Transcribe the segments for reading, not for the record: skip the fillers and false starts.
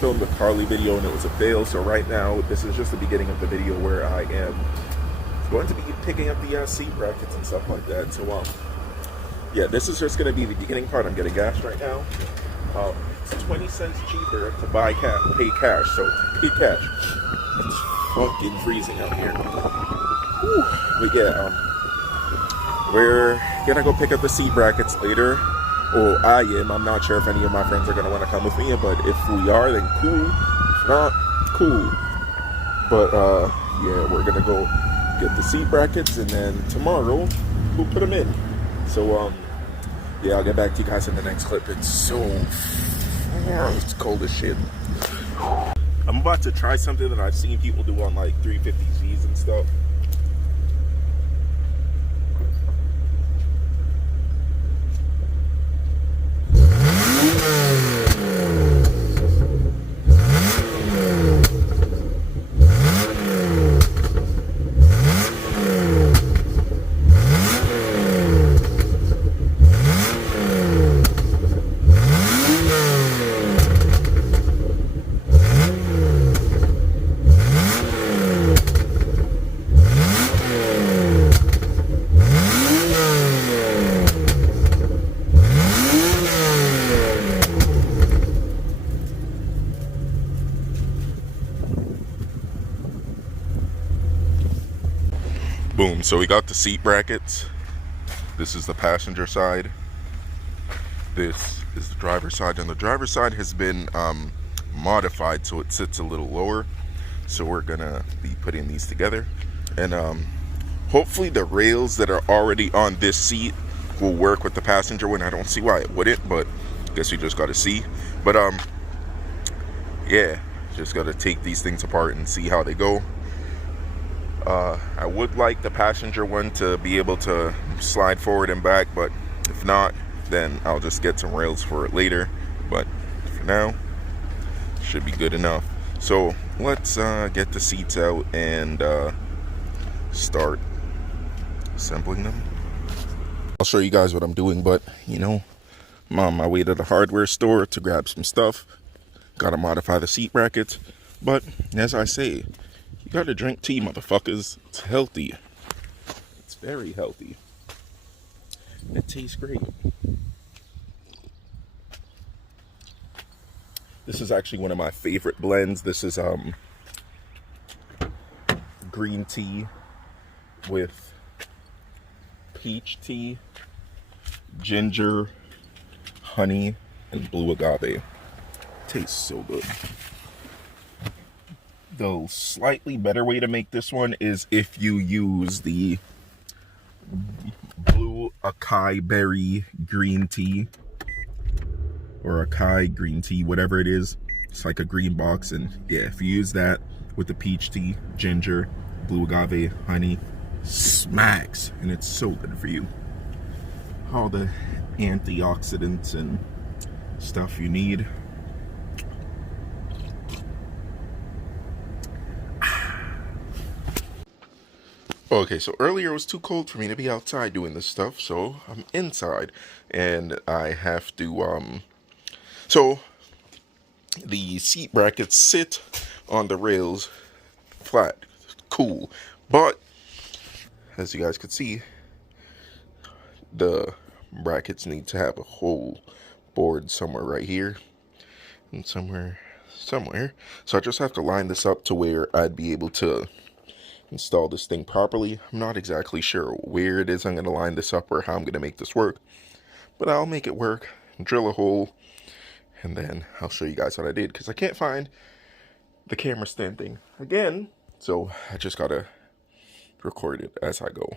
filmed a Carly video and it was a fail, so right now this is just the beginning of the video where I am going to be picking up the seat brackets and stuff like that. So yeah, this is just going to be the beginning part. I'm getting gas right now. It's 20 cents cheaper to pay cash, so pay cash. It's fucking freezing out here. Whew. But yeah, we're gonna go pick up the seat brackets later. Well, I am. I'm not sure if any of my friends are gonna want to come with me, but if we are, then cool. If not, cool. But yeah, we're gonna go get the seat brackets, and then tomorrow we'll put them in. So yeah, I'll get back to you guys in the next clip. It's cold as shit. I'm about to try something that I've seen people do on like 350Zs and stuff. Boom, so we got the seat brackets. This is the passenger side. This is the driver's side, and the driver's side has been modified so it sits a little lower. So we're gonna be putting these together, and hopefully the rails that are already on this seat will work with the passenger one. I don't see why it wouldn't, but I guess we just gotta see. But yeah, just gotta take these things apart and see how they go. I would like the passenger one to be able to slide forward and back, but if not, then I'll just get some rails for it later. But for now, should be good enough. So let's get the seats out and start assembling them. I'll show you guys what I'm doing, but you know, I'm on my way to the hardware store to grab some stuff. Gotta modify the seat brackets, but as I say, you gotta drink tea, motherfuckers. It's healthy. It's very healthy. It tastes great. This is actually one of my favorite blends. This is green tea with peach tea, ginger, honey, and blue agave. Tastes so good. The slightly better way to make this one is if you use the blue acai berry green tea, or acai green tea, whatever it is. It's like a green box, and yeah, if you use that with the peach tea, ginger, blue agave, honey, smacks, and it's so good for you. All the antioxidants and stuff you need. Okay, so earlier it was too cold for me to be outside doing this stuff, so I'm inside, and I have to, so the seat brackets sit on the rails flat, cool, but as you guys can see, the brackets need to have a whole board somewhere right here, and somewhere, so I just have to line this up to where I'd be able to install this thing properly. I'm not exactly sure where it is I'm going to line this up or how I'm going to make this work, but I'll make it work, drill a hole, and then I'll show you guys what I did, because I can't find the camera stand thing again, so I just gotta record it as I go.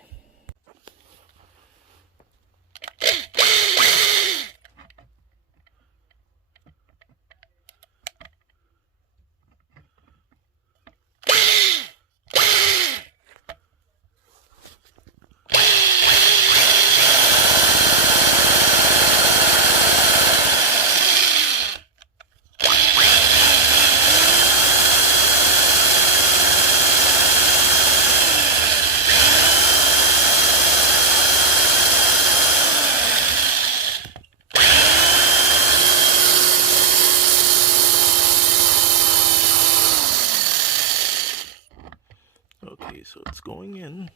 going in.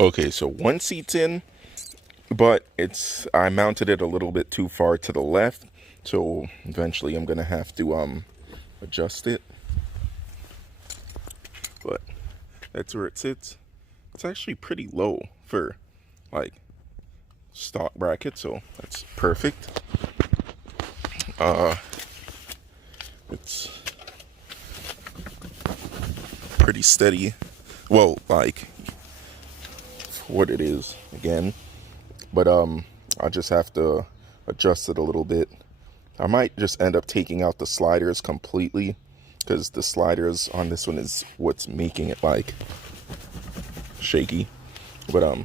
Okay, so one seat's in, but I mounted it a little bit too far to the left, so eventually I'm gonna have to adjust it. But that's where it sits. It's actually pretty low for like stock bracket, so that's perfect. It's pretty steady. Well, like what it is again, but I just have to adjust it a little bit. I might just end up taking out the sliders completely, because the sliders on this one is what's making it like shaky. But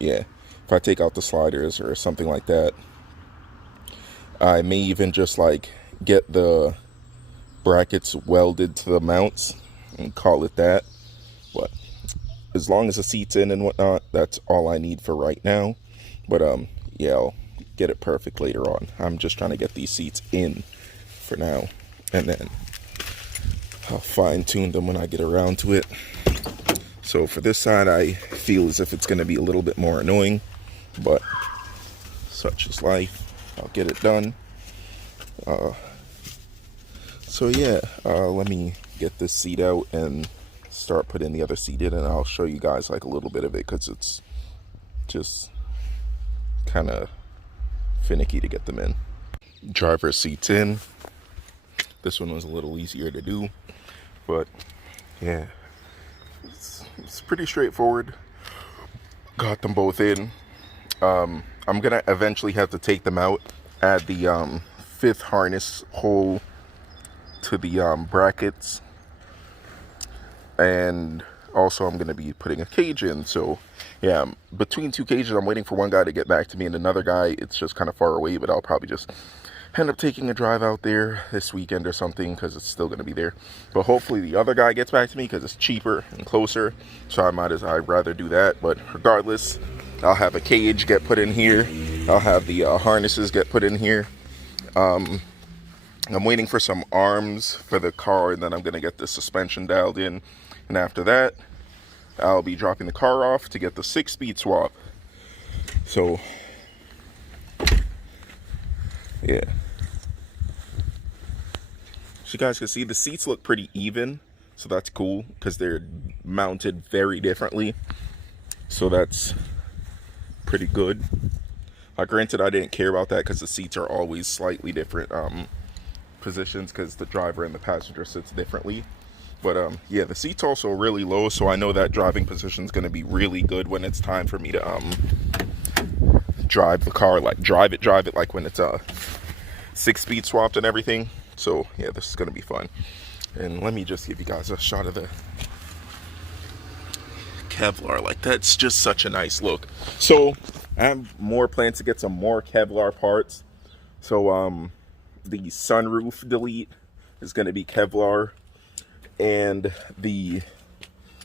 yeah, if I take out the sliders or something like that, I may even just like get the brackets welded to the mounts and call it that. But as long as the seat's in and whatnot, that's all I need for right now. But yeah, I'll get it perfect later on. I'm just trying to get these seats in for now, and then I'll fine tune them when I get around to it. So for this side, I feel as if it's going to be a little bit more annoying, but such is life. I'll get it done. So yeah, let me get this seat out and start putting the other seat in, and I'll show you guys like a little bit of it, because it's just kind of finicky to get them in. Driver's seat's in. This one was a little easier to do, but yeah, it's pretty straightforward. Got them both in. I'm gonna eventually have to take them out, add the fifth harness hole to the brackets, and also I'm going to be putting a cage in. So yeah, between two cages, I'm waiting for one guy to get back to me, and another guy, it's just kind of far away, but I'll probably just end up taking a drive out there this weekend or something, because it's still going to be there. But hopefully the other guy gets back to me, because it's cheaper and closer, so I'd rather do that. But regardless, I'll have a cage get put in here, I'll have the harnesses get put in here. I'm waiting for some arms for the car, and then I'm going to get the suspension dialed in. And after that, I'll be dropping the car off to get the 6-speed swap. So, yeah. So you guys can see the seats look pretty even. So that's cool, because they're mounted very differently. So that's pretty good. Granted, I didn't care about that, because the seats are always slightly different positions, because the driver and the passenger sits differently. But yeah, the seat's also really low, so I know that driving position is going to be really good when it's time for me to drive the car, like drive it like when it's 6-speed swapped and everything. So yeah, this is going to be fun. And let me just give you guys a shot of the Kevlar. Like, that's just such a nice look. So I have more plans to get some more Kevlar parts. So the sunroof delete is going to be Kevlar, and the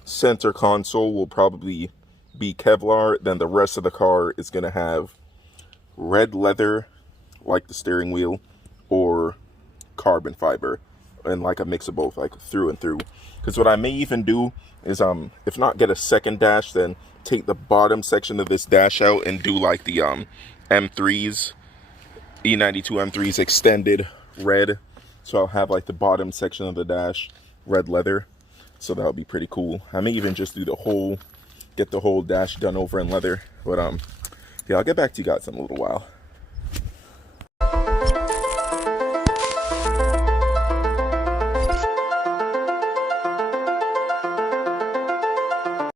center console will probably be Kevlar. Then the rest of the car is going to have red leather, like the steering wheel, or carbon fiber, and like a mix of both, like through and through. Because what I may even do is, if not get a second dash, then take the bottom section of this dash out and do like the M3s, E92 M3s extended red. So I'll have like the bottom section of the dash red leather. So that'll be pretty cool. I may even just do get the whole dash done over in leather. But yeah, I'll get back to you guys in a little while.